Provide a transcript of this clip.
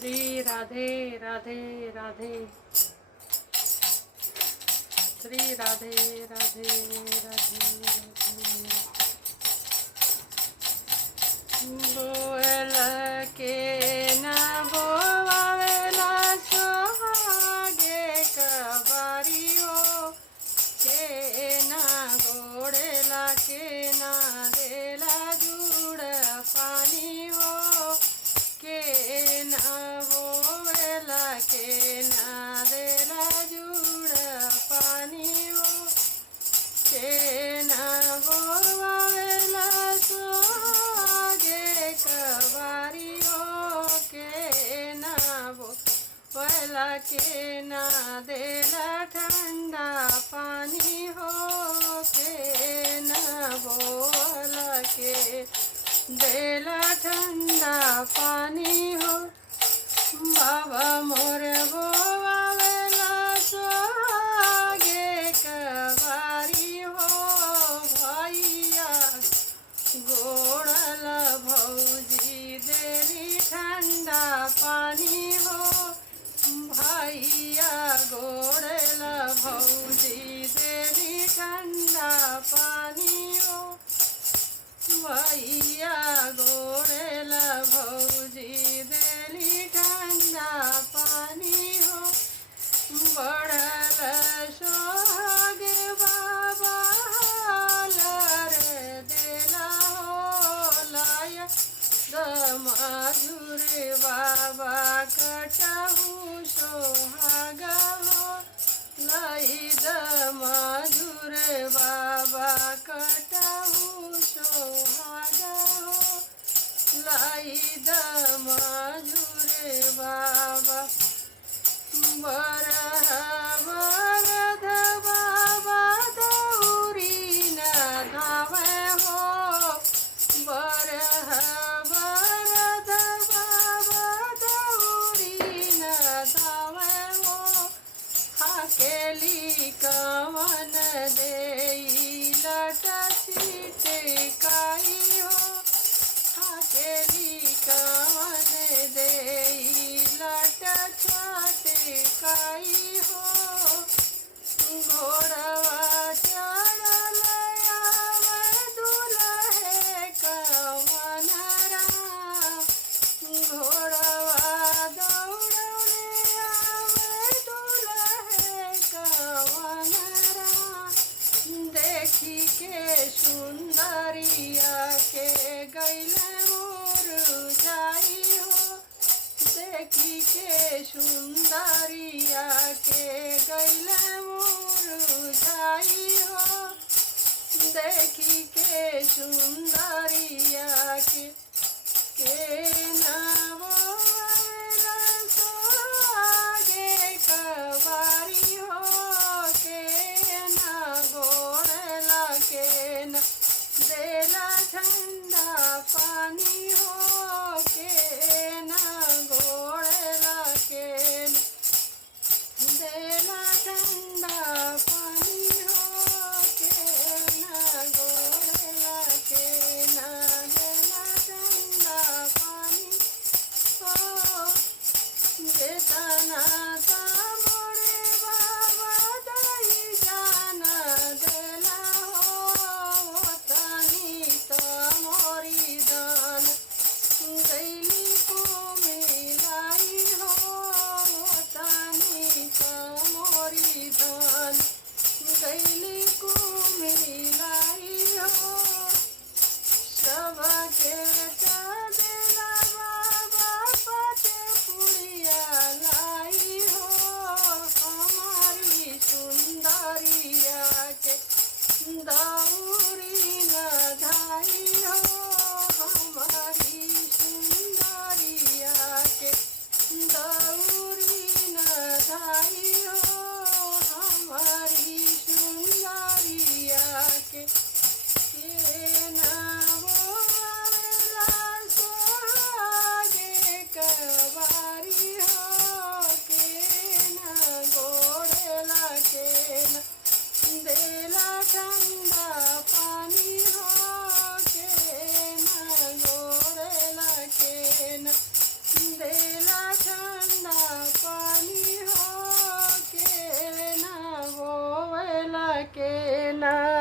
श्री राधे राधे राधे। श्री राधे राधे राधे राधे। बोल के न बोवावेला सोहागे कबारी हो के ना गोड़ेला के ना देला जुड़ पानी हो के ना बोवेला के ना देला जुड़ पानी हो के ना बोवावेला सोहागे कबारी हो के ना बोवेला के ना देला ठंडा पानी हो के ना बोला के देला ठंडा पानी हो। बाबा मोर बोवावेला सोहागे कबारी हो भैया गोड़ल भौजी देली ठंडा पानी हो भैया गोड़ल भौजी देली ठंडा पानी हो भैया गोड़ल भौजी देली ठंडा पानी हो। बढ़ल सोहागे बाबा लर देला हो लाय दमाजुर बाबा कटहु सोहाग हो लाई दमाजुर बाबा कटहु सोहाग हो लाई दमाजुर बाबा। बरह बरध बाबा दौरी न धावे हो बरह बरध बाबा दौरी न धावे हो हाकेली कवन देई लटसी टेकाई हो हाकेली कवन देई लट छटकाई हो घोड़वा चढ़ल आवे दुल्हे कवन राम घोड़वा दौड़ले आवे दुल्हे कवन राम। देखी के सुंदरिया के गैले मुरझाई हो देखी के सुंदरिया के गैले मुरझाई हो देखी के सुंदरिया के ना बोवेला सोहागे कबारी हो के ना गोड़ेला के ना देला ठंडा पानी हो के ना गोड़ेला के ना देला ठंडा पानी हो के ना गोड़ेला के ना देला ठंडा पानी हो जेतना ता मोरे बाबा दई जान देला हो तनी ता मोरी दान गैली को मिलाई हो तनी ता मोरी दान गैली को मिलाई हो सबके देला बाबा पट पुड़िया लाई हो के न